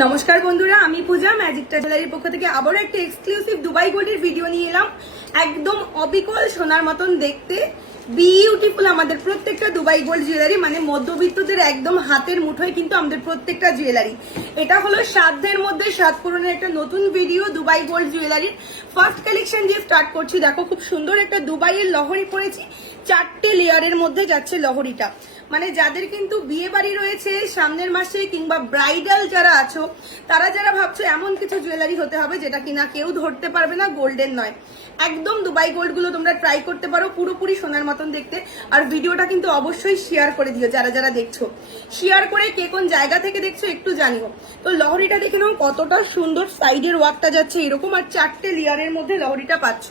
নমস্কার বন্ধুরা, আমি পূজা ম্যাজিকটা জুয়েলারির পক্ষ থেকে আবারও একটা এক্সক্লুসিভ দুবাই গোল্ডের ভিডিও নিয়ে এলাম। একদম অবিকল সোনার মতন দেখতে বিউটিফুল আমাদের প্রত্যেকটা দুবাই গোল্ড জুয়েলারি, মানে মধ্যবিত্তদের একদম হাতের মুঠোয় কিন্তু আমাদের প্রত্যেকটা জুয়েলারি। এটা হলো সাধ্যের মধ্যে সাত পূরণের একটা নতুন ভিডিও দুবাই গোল্ড জুয়েলারির ফার্স্ট কালেকশন দিয়ে স্টার্ট করছি। দেখো খুব সুন্দর একটা দুবাইয়ের লহরি পরেছি, 4টে লেয়ারের মধ্যে যাচ্ছে লহরিটা। মানে যাদের কিন্তু বিয়ে বাড়ি রয়েছে সামনের মাসে কিংবা ব্রাইডাল যারা আছো, তারা যারা ভাবছো এমন কিছু জুয়েলারি হতে হবে যেটা কিনা কেউ ধরতে পারবে না, গোল্ডেন নয়, একদম দুবাই গোল্ড গুলো তোমরা ট্রাই করতে পারো, পুরোপুরি সোনার মতন দেখতে। আর ভিডিওটা কিন্তু অবশ্যই শেয়ার করে দিও, যারা যারা দেখছো শেয়ার করে কে কোন জায়গা থেকে দেখছো একটু জানিও। তো লহরিটা দেখে নাও কতটা সুন্দর, সাইডের ওয়ার্কটা যাচ্ছে এরকম, আর 4টে লেয়ারের মধ্যে লহরিটা পাচ্ছ।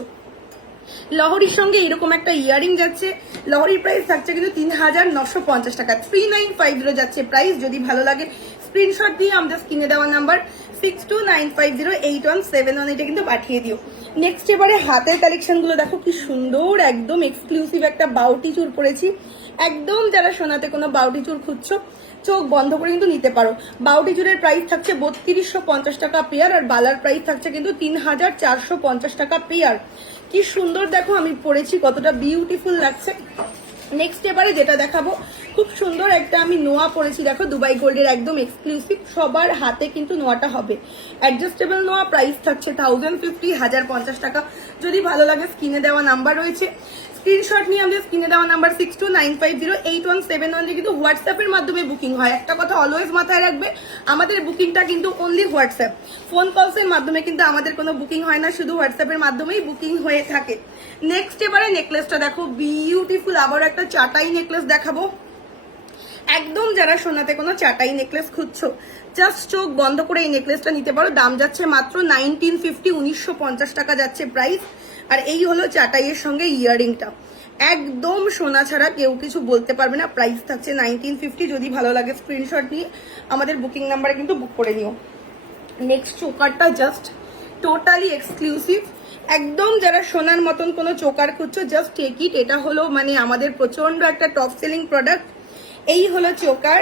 লহরির সঙ্গে এরকম একটা ইয়ারিং যাচ্ছে। লহরির প্রাইস থাকছে কিন্তু ৩,৯৫০ টাকা, 3950 যাচ্ছে প্রাইস। যদি ভালো লাগে স্ক্রিনশট দিয়ে আমাদের স্ক্রিনে দেওয়া নাম্বার 62950817 এটা কিন্তু পাঠিয়ে দিও। নেক্সট এবারে হাতের কালেকশন গুলো দেখো কি সুন্দর, একদম এক্সক্লুসিভ একটা বাউটি চুর পরেছি। একদম যারা সোনাতে কোনো বাউটি চুর খুঁজছো চোখ বন্ধ করে কিন্তু নিতে পারো। বাউটি চুরের প্রাইস থাকছে 3250 টাকা পেয়ার, আর বালার প্রাইস থাকছে কিন্তু 3450 টাকা পেয়ার। কি সুন্দর দেখো আমি পরেছি, কতটা বিউটিফুল লাগছে। নেক্সট এবারে যেটা দেখাবো, খুব সুন্দর একটা আমি নোয়া পরেছি, দেখো দুবাই গোল্ডের একদম এক্সক্লুসিভ, সবার হাতে কিন্তু নোয়াটা হবে। অ্যাডজাস্টেবল নোয়া, প্রাইস থাকছে 1050 টাকা। যদি ভালো লাগে স্ক্রিনে দেওয়া নাম্বার রয়েছে, স্ক্রিনশট নিয়ে আমাদের স্ক্রিনে দেওয়া নাম্বার 62950817 কিন্তু হোয়াটসঅ্যাপের মাধ্যমে বুকিং হয়। একটা কথা অলওয়েজ মাথায় রাখবে, আমাদের বুকিংটা কিন্তু অনলি হোয়াটসঅ্যাপ, ফোন কলসের মাধ্যমে কিন্তু আমাদের কোনো বুকিং হয় না, শুধু হোয়াটসঅ্যাপের মাধ্যমেই বুকিং হয়ে থাকে। নেক্সট এবারে নেকলেসটা দেখো বিউটিফুল, আবার একটা চাটাই নেকলেস দেখাবো। একদম যারা সোনাতে কোনো চাটাই নেকলেস খুঁজছো, জাস্ট চোখ বন্ধ করে এই নেকলেসটা নিতে পারো। দাম যাচ্ছে মাত্র 1950 টাকা যাচ্ছে প্রাইস। আর এই হলো চাটাইয়ের সঙ্গে ইয়াররিংটা, একদম সোনা ছাড়া কেউ কিছু বলতে পারবে না। প্রাইস থাকছে 1950। যদি ভালো লাগে স্ক্রিনশট নিয়ে আমাদের বুকিং নাম্বারে কিন্তু বুক করে নিও। নেক্সট চোকারটা জাস্ট টোটালি এক্সক্লুসিভ, একদম যারা সোনার মতন কোনো চোকার খুঁজছো জাস্ট টেক ইট। এটা হলো মানে আমাদের প্রচন্ড একটা টপ সেলিং প্রোডাক্ট। এই হলো চোকার,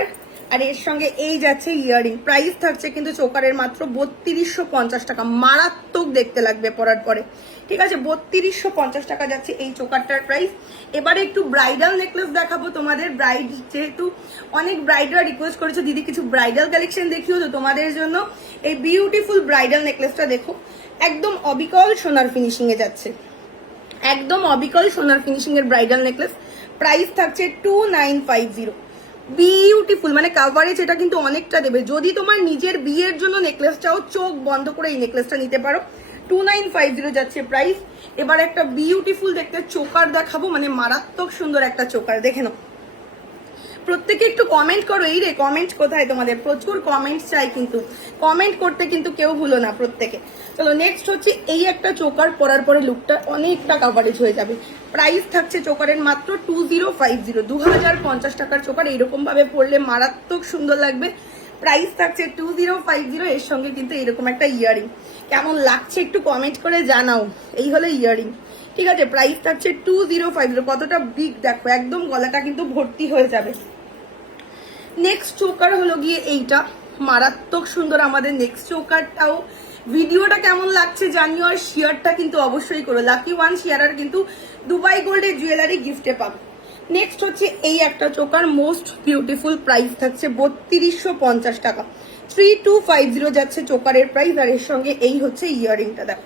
আর এর সঙ্গে এই যাচ্ছে ইয়াররিং। প্রাইস থাকছে কিন্তু চোকারের মাত্র 3250 টাকা, মারাত্মক দেখতে লাগবে পরার পরে, ঠিক আছে। 3250 টাকা যাচ্ছে এই চোকারটার প্রাইস। এবারে একটু ব্রাইডাল নেকলেস দেখাবো তোমাদের। ব্রাইড যেহেতু অনেক ব্রাইডরা রিকোয়েস্ট করেছো দিদি কিছু ব্রাইডাল কালেকশন দেখিও, তো তোমাদের জন্য এই বিউটিফুল ব্রাইডাল নেকলেসটা দেখো, একদম অবিকল সোনার ফিনিশিং এ যাচ্ছে, একদম অবিকল সোনার ফিনিশিং এর ব্রাইডাল নেকলেস। প্রাইস থাকছে 2950। বিউটিফুল, মানে কাভারেজ এটা কিন্তু অনেকটা দেবে। যদি তোমার নিজের বিয়ের জন্য নেকলেস চাও, চোখ বন্ধ করে এই নেকলেসটা নিতে পারো। 2950 যাচ্ছে প্রাইস। এবার একটা বিউটিফুল দেখতে চোকার দেখাবো, মানে মারাত্মক সুন্দর একটা চোকার, দেখে নাও। প্রত্যেকে একটু কমেন্ট করো, এই রে কমেন্ট কোথায় তোমাদের, প্রচুর কমেন্টস চাই, কিন্তু কমেন্ট করতে কিন্তু কেউ ভুলো না প্রত্যেকে। চলো নেক্সট হচ্ছে এই একটা চোকার, পরার পরে লুকটা অনেকটা কাভারেজ হয়ে যাবে। প্রাইস থাকছে চোকারের মাত্র 2050, 2050 টাকার চোকার। এইরকম ভাবে পরলে মারাত্মক সুন্দর লাগবে। প্রাইস থাকছে 2050, এর সঙ্গে কিন্তু এরকম একটা ইয়ারিং। কেমন লাগছে একটু কমেন্ট করে জানাও। এই হলো ইয়ারিং, ঠিক আছে। প্রাইস থাকছে 2050, কতটা বিগ দেখো, একদম গলাটা কিন্তু ভর্তি হয়ে যাবে। নেক্সট চোকার হলো গিয়ে এইটা, মারাত্মক সুন্দর আমাদের নেক্সট চোকারটাও। ভিডিওটা কেমন লাগছে জানিও, আর শেয়ারটা কিন্তু অবশ্যই করো। লাকি ওয়ান শেয়ারার কিন্তু দুবাই গোল্ডের জুয়েলারি গিফটে পাবো। নেক্সট হচ্ছে এই একটা চোকার, মোস্ট বিউটিফুল, প্রাইস থাকছে 3250 টাকা, 3250 যাচ্ছে চোকারের প্রাইস। আর এর সঙ্গে এই হচ্ছে ইয়াররিংটা দেখো,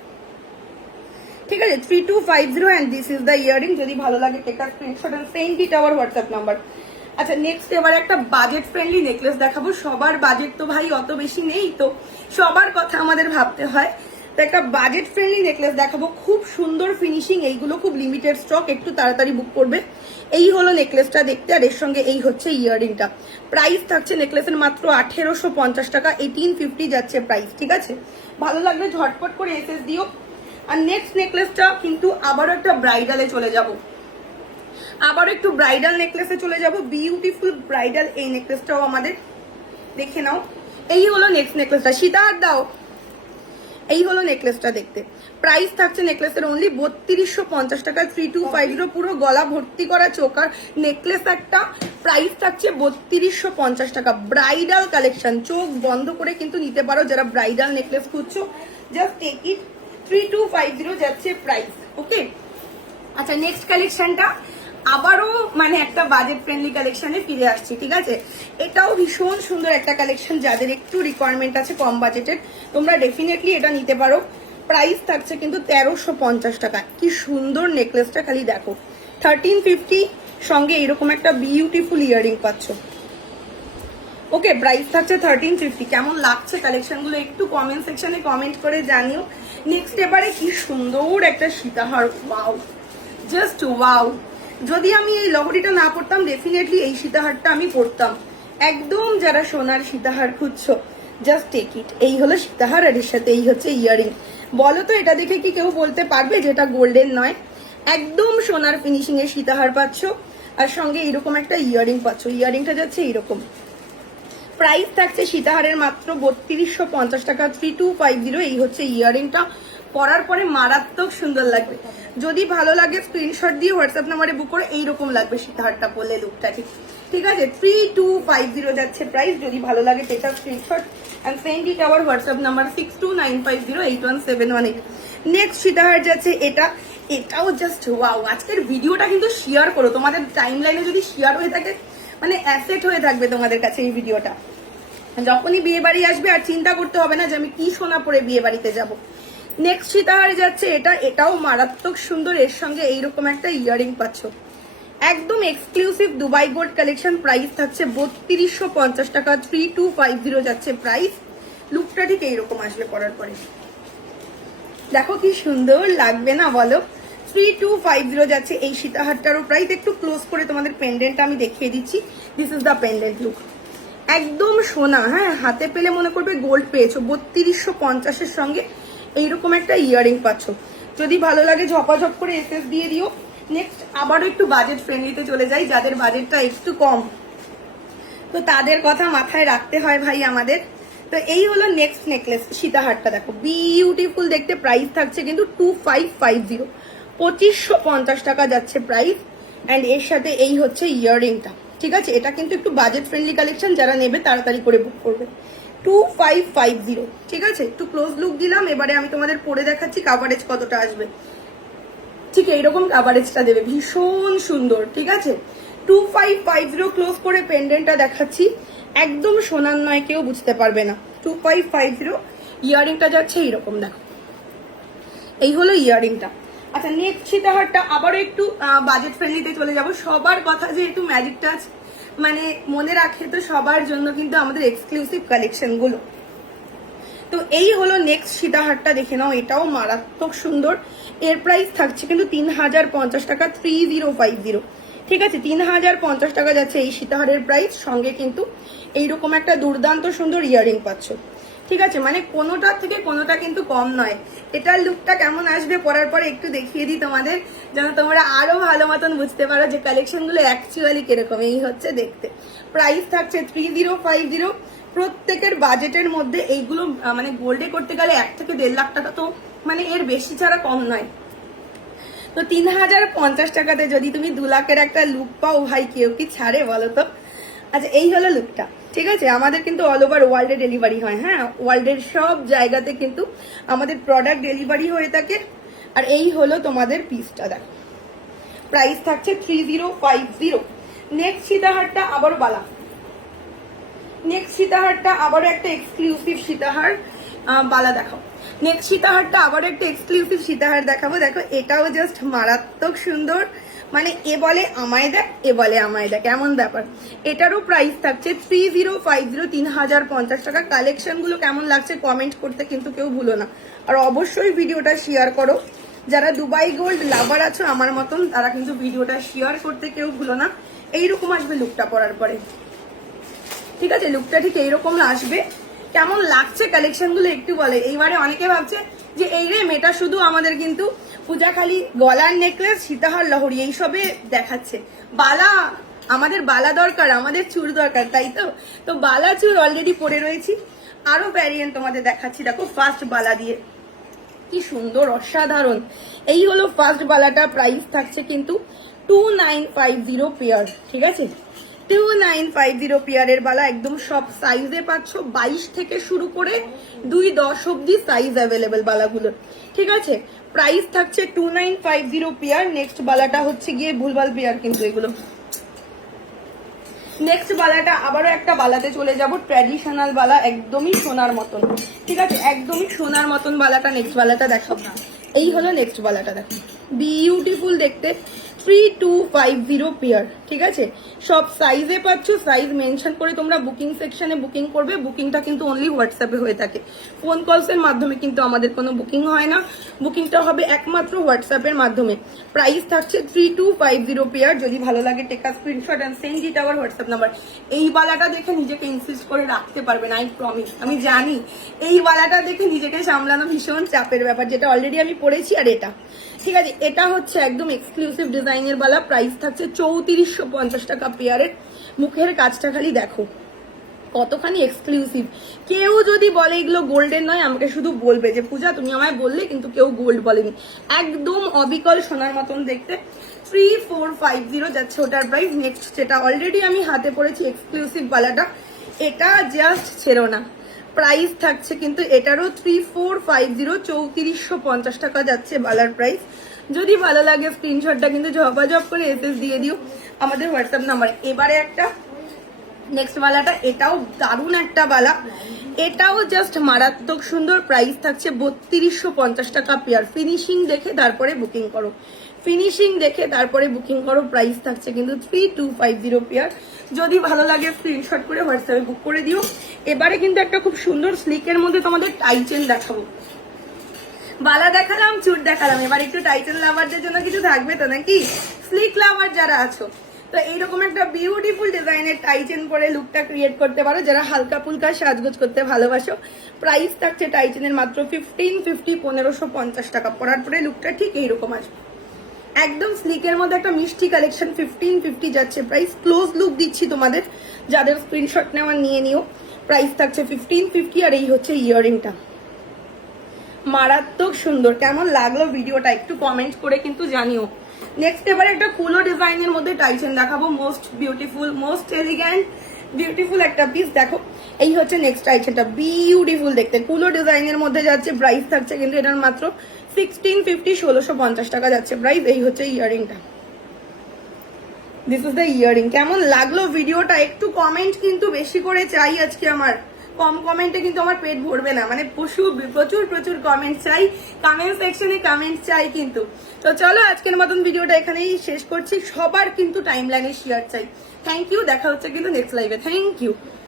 ঠিক আছে, 3250 and this is the earring. যদি ভালো লাগে take a screenshot and send it our WhatsApp number. আচ্ছা নেক্সট এবার একটা বাজেট ফ্রেন্ডলি নেকলেস দেখাবো। সবার বাজেট তো ভাই অত বেশি নেই, তো সবার কথা আমাদের ভাবতে হয়, তো একটা বাজেট ফ্রেন্ডলি নেকলেস দেখাবো। খুব সুন্দর ফিনিশিং, এইগুলো খুব লিমিটেড স্টক, একটু তাড়াতাড়ি বুক করবে। এই হলো নেকলেসটা দেখতে, আর এর সঙ্গে এই হচ্ছে ইয়াররিংটা। প্রাইস থাকছে নেকলেসের মাত্র 1850 টাকা, 1850 যাচ্ছে প্রাইস, ঠিক আছে। ভালো লাগলে ঝটপট করে এসএস দিও। আর নেক্সট নেকলেসটা কিন্তু আবারও একটা ব্রাইডালে চলে যাব, আবার একটু ব্রাইডাল নেকলেসে চলে যাব। বিউটিফুল ব্রাইডাল এই নেকলেসটাও আমাদের, দেখে নাও। এই হলো নেক্সট নেকলেসটা, সীতাহার দাও। এই হলো নেকলেসটা দেখতে। প্রাইস থাকছে নেকলেসের অনলি 3250 টাকা, 3250, পুরো গলা ভর্তি করা চোকার নেকলেস একটা। প্রাইস থাকছে 3250 টাকা। ব্রাইডাল কালেকশন, চোখ বন্ধ করে কিন্তু নিতে পারো যারা ব্রাইডাল নেকলেস খুঁজছো, জাস্ট টেক ইট। 3250 যাচ্ছে প্রাইস। ওকে, আচ্ছা নেক্সট কালেকশনটা আবারও মানে একটা বাজেট ফ্রেন্ডলি কালেকশনে ফিরে আসছি, ঠিক আছে। এটাও ভীষণ সুন্দর একটা কালেকশন, যাদের একটু রিকোয়ারমেন্ট আছে কম বাজেটের তোমরা ডেফিনেটলি এটা নিতে পারো। প্রাইস থাকছে কিন্তু 1350 টাকা। কি সুন্দর নেকলেসটা, খালি দেখো। 1350 সঙ্গে এরকম একটা বিউটিফুল ইয়ারিং পাচ্ছ। ওকে, প্রাইস থাকছে 1350। কেমন লাগছে কালেকশনগুলো একটু কমেন্ট সেকশনে কমেন্ট করে জানিও। নেক্সট এবারে কি সুন্দর একটা সীতাহার, ওয়াও, জাস্ট ওয়াও। যদি আমি এই লহরিটা না পড়তাম ডেফিনেটলি এই সীতাহারটা আমি পড়তাম। একদম যারা সোনার সীতাহার খুঁজছো, জাস্ট টেক ইট। এই হলো সীতাহার, আর এর সাথে এই হচ্ছে ইয়ারিং। বলো তো এটা দেখে কি কেউ বলতে পারবে যেটা গোল্ডেন নয়? একদম সোনার ফিনিশিং এর সীতাহার পাচ্ছ, আর সঙ্গে এরকম একটা ইয়ারিং পাচ্ছ। ইয়ারিংটা যাচ্ছে এইরকম। প্রাইস থাকছে সীতাহারের মাত্র 3250 টাকা, 3250। এই হচ্ছে ইয়ারিংটা, পরার পরে মারাত্মক সুন্দর লাগবে। যদি ভালো লাগে স্ক্রিনশট দিয়ে হোয়াটসঅ্যাপ নাম্বারে বুক করে এইরকম লাগবে সীতাহারটা পরলে লুকটা, ঠিক আছে। 3250 যাচ্ছে প্রাইস। যদি ভালো লাগে সেটা screenshot and send it our WhatsApp number 6295081718। Next সীতাহার যাচ্ছে এটা, এটাও জাস্ট ওয়াও। আজকের ভিডিওটা কিন্তু শেয়ার করো, তোমাদের টাইম লাইনে যদি শেয়ার হয়ে থাকে মানে অ্যাসেট হয়ে থাকবে তোমাদের কাছে এই ভিডিওটা। যখনই বিয়ে বাড়ি আসবে আর চিন্তা করতে হবে না যে আমি কি সোনা পরে বিয়ে বাড়িতে যাব। নেক্সট সীতাহার যাচ্ছে এটা, এটাও মারাত্মক সুন্দর। এর সঙ্গে এইরকম একটা ইয়ারিং পাচ্ছ, একদম exclusive Dubai gold collection. Price থাকছে 3250 টাকা, 3250 যাচ্ছে প্রাইস। লুকটা ঠিক এইরকম আসবে পরার পরে, দেখো কি সুন্দর লাগবে না বলো। 3250 যাচ্ছে এই সীতাহারটারও প্রাইস। একটু ক্লোজ করে তোমাদের পেন্ডেন্টটা আমি দেখিয়ে দিচ্ছি। This is the pendant look, একদম সোনা। হ্যাঁ, হাতে পেলে মনে করবে গোল্ড পেয়েছো। 3250 সঙ্গে এইরকম একটা ইয়ারিং পাচ্ছ। যদি ভালো লাগে ঝপাঝপ করে এসএস দিয়ে দিও। নেক্সট আবারও একটু বাজেট ফ্রেন্ডলিতে চলে যাই, যাদের বাজেটটা একটু কম তো তাদের কথা মাথায় রাখতে হয় ভাই আমাদের। তো এই হলো নেক্সট নেকলেস সীতাহারটা, দেখো বিউটিফুল দেখতে। প্রাইস থাকছে কিন্তু 2550, 2550 টাকা যাচ্ছে প্রাইস। অ্যান্ড এর সাথে এই হচ্ছে ইয়াররিংটা, ঠিক আছে। এটা কিন্তু একটু বাজেট ফ্রেন্ডলি কালেকশন, যারা নেবে তাড়াতাড়ি করে বুক করবে। 2550, ঠিক আছে। একটু ক্লোজ লুক দিলাম, এবারে আমি তোমাদের পরে দেখাচ্ছি কাভারেজ কতটা আসবে। ঠিক এইরকম কাভারেজটা দেবে, ভীষণ সুন্দর, ঠিক আছে। 2550 ক্লোজ করে পেন্ডেন্টটা দেখাচ্ছি, একদম সোনার নয়, কেউ বুঝতে পারবে না। 2550 ইয়ারিংটা যাচ্ছে এইরকম, দেখো এই হলো ইয়ারিংটা। আচ্ছা নেক্সট সীতাহারটা আবারও একটু বাজেট ফ্রেন্ডলিতে চলে যাব। সবার কথা যেহেতু ম্যাজিক টাচ মানে মনে রাখে, তো সবার জন্য কিন্তু আমাদের এক্সক্লুসিভ কালেকশন গুলো। তো এই হলো নেক্সট সীতাহারটা, দেখে নাও, এটাও মারাত্মক সুন্দর। এর প্রাইস থাকছে কিন্তু 3050 টাকা, 3050, ঠিক আছে। 3050 টাকা যাচ্ছে এই সীতাহারের প্রাইস। সঙ্গে কিন্তু এইরকম একটা দুর্দান্ত সুন্দর ইয়ারিং পাচ্ছ, ঠিক আছে। মানে কোনোটার থেকে কোনোটা কিন্তু কম নয়। এটার লুকটা কেমন আসবে পরার পরে একটু দেখিয়ে দিই তোমাদের, যেন তোমরা আরো ভালো মতন বুঝতে পারো যে কালেকশনগুলো অ্যাকচুয়ালি কিরকম। এই হচ্ছে দেখতে। প্রাইস থাকছে 3050। প্রত্যেকের বাজেটের মধ্যে এইগুলো মানে গোল্ডে করতে গেলে 1 থেকে 1.5 লাখ টাকা তো মানে এর বেশি ছাড়া কম নয়। তো 3050 টাকাতে যদি তুমি 2 লাখের একটা লুক পাও, ভাই কেউ কি ছাড়ে বলো তো। আচ্ছা এই হলো লুকটা, ঠিক আছে। আমাদের কিন্তু অল ওভার ওয়ার্ল্ডে ডেলিভারি হয়, হ্যাঁ, ওয়ার্ল্ডের সব জায়গাতে কিন্তু আমাদের প্রোডাক্ট ডেলিভারি হয়ে থাকে। আর এই হলো তোমাদের পিসটা, দেখো প্রাইস থাকছে 3050। নেক্সট সীতাহারটা আবার বালা, নেক্সট সীতাহারটা আবারও একটা এক্সক্লুসিভ সীতাহার বালা দেখাও। নেক্সট সীতাহারটা আবারও একটা এক্সক্লুসিভ সীতাহার দেখাবো, দেখো এটাও জাস্ট মারাত্মক সুন্দর। মানে এ বলে আমায় দেখ, এ বলে আমায় দেখ, এমন ব্যাপার। এটারও প্রাইস থাকছে 3050, 3050 টাকা। কালেকশন গুলো কেমন লাগছে কমেন্ট করতে কিন্তু কেউ ভুলো না। আর অবশ্যই ভিডিওটা শেয়ার করো। যারা দুবাই গোল্ড লাভার আছো আমার মতন, তারা কিন্তু ভিডিওটা শেয়ার করতে কেউ ভুলো না। এইরকম আসবে লুকটা পরার পরে, ঠিক আছে। লুকটা ঠিক এইরকম আসবে। কেমন লাগছে কালেকশন গুলো একটু বলে। এইবারে অনেকে ভাবছে যে এই রে মেয়েটা শুধু আমাদের কিন্তু পূজা খালি গলার নেকলেস, সীতাহার, লহরি এইসবে দেখাচ্ছে। বালা, আমাদের বালা দরকার, আমাদের চুর দরকার, তাই তো। তো বালা চুর অলরেডি পরে রয়েছি। আরো ভ্যারিয়েন্ট তোমাদের দেখাচ্ছি, দেখো ফার্স্ট বালা দিয়ে কি সুন্দর অসাধারণ। এই হলো ফার্স্ট বালাটা, প্রাইস থাকছে কিন্তু 2950 পেয়ার, ঠিক আছে 2950 পেয়ারের বালা, একদম সব সাইজে পাচ্ছ, 22 থেকে শুরু করে 210 অব্দি সাইজ অ্যাভেলেবেল বালাগুলো, ঠিক আছে। প্রাইস থাকছে 2950 পেয়ার। নেক্সট বালাটা হচ্ছে গিয়ে ভুলভাল পেয়ার কিন্তু এগুলো। নেক্সট বালাটা আবারও একটা বালাতে চলে যাব, ট্র্যাডিশনাল বালা, একদমই সোনার মতন, ঠিক আছে একদমই সোনার মতন বালাটা। নেক্সট বালাটা দেখাবো না, এই হলো নেক্সট বালাটা, দেখো বিউটিফুল দেখতে, 3250 পেয়ার, ঠিক আছে সব সাইজে পাচ্ছ, সাইজ মেনশন করে তোমরা বুকিং সেকশনে বুকিং করবে। বুকিংটা কিন্তু অনলি হোয়াটসঅ্যাপে হয়ে থাকে, ফোন কলসের মাধ্যমে কিন্তু আমাদের কোনো বুকিং হয় না, বুকিংটা হবে একমাত্র হোয়াটসঅ্যাপের মাধ্যমে। প্রাইস থাকছে 3250 পেয়ার। যদি ভালো লাগে take a screenshot and send it our WhatsApp number. এই বালাটা দেখে নিজেকে ইনসিস্ট করে রাখতে পারবেন, আই প্রমিস। আমি জানি এই বালাটা দেখে নিজেকে সামলানো ভীষণ চাপের ব্যাপার, যেটা অলরেডি আমি পড়েছি। আর এটা ঠিক আছে, এটা হচ্ছে একদম এক্সক্লুসিভ ডিজাইনের বালা, প্রাইস থাকছে 3450 টাকা পেয়ারের। মুখের কাজটা খালি দেখো কতখানি এক্সক্লুসিভ। কেউ যদি বলে এগুলো গোল্ডের নয়, আমাকে শুধু বলবে যে পূজা তুমি আমায় বললে কিন্তু কেউ গোল্ড বলেনি, একদম অবিকল সোনার মতন দেখতে। 3450 যাচ্ছে ওটার প্রাইস। নেক্সট যেটা অলরেডি আমি হাতে পড়েছি এক্সক্লুসিভ বালাটা, এটা জাস্ট ছেড়ো না, প্রাইস থাকছে কিন্তু এটারও 3450, 3450 টাকা যাচ্ছে বালার প্রাইস। যদি ভালো লাগে স্ক্রিনশটটা কিন্তু ঝপাঝপ করে এসএস দিয়ে দিও আমাদের হোয়াটসঅ্যাপ নাম্বারে। এবারে একটা নেক্সট বালাটা, এটাও দারুণ একটা বালা, এটাও জাস্ট মারাত্মক সুন্দর। প্রাইস থাকছে 3250 টাকা পেয়ার। ফিনিশিং দেখে তারপরে বুকিং করো, ফিনিশিং দেখে তারপরে বুকিং করো। প্রাইস থাকছে কিন্তু 3250 পেয়ার। যদি ভালো লাগে স্ক্রিনশট করে হোয়াটসঅ্যাপে বুক করে দিও। এবারে কিন্তু একটা খুব সুন্দর স্লিকের মধ্যে তোমাদের টাই চেন দেখাবো। বালা দেখালাম, চুট দেখালাম, এবার একটু টাই চেন লাভারদের জন্য কিছু থাকবে তো নাকি, স্লিক লাভার যারা আছো, তো এইরকম একটা বিউটিফুল ডিজাইনের টাই চেন পরে লুকটা ক্রিয়েট করতে পারো, যারা হালকা ফুলকা সাজগোজ করতে ভালোবাসো। প্রাইস থাকছে টাই চেনের মাত্র 1550, 1550 টাকা। পরার পরে লুকটা ঠিক এইরকম আসবে, একদম স্লিকের মধ্যে একটা মিষ্টি কালেকশন। 1550 যাচ্ছে প্রাইস। ক্লোজ লুক দিচ্ছি তোমাদের, যাদের স্ক্রিনশট নেওয়া নিয়ে নিও। প্রাইস থাকছে 1550। আর এই হচ্ছে ইয়াররিংটা, মারাত্মক সুন্দর। কেমন লাগলো ভিডিওটা একটু কমেন্ট করে কিন্তু জানিও। নেক্সট এবার একটা কুলো ডিজাইনের মধ্যে টাইচেন দেখাবো, most beautiful, most elegant beautiful একটা পিস। দেখো এই হচ্ছে নেক্সট টাইচেনটা, বিউটিফুল দেখতে, কুলো ডিজাইনের মধ্যে যাচ্ছে। প্রাইস থাকছে কিন্তু এটার মাত্র 1650, 1650 টাকা যাচ্ছে প্রাইস। এই হচ্ছে ইয়াররিংটা, দিস ইজ দ্য ইয়াররিং। কেমন লাগলো ভিডিওটা একটু কমেন্ট কিন্তু বেশি করে চাই আজকে আমার, কম কমেন্টে কিন্তু আমার পেট ভরবে না, মানে প্রচুর প্রচুর কমেন্ট চাই, কমেন্ট সেকশনে কমেন্ট চাই কিন্তু। তো চলো আজকের মতন ভিডিওটা এখানেই শেষ করছি। সবার কিন্তু টাইমলাইনে শেয়ার চাই। থ্যাংক ইউ, দেখা হচ্ছে কিন্তু নেক্সট লাইভে। Thank you.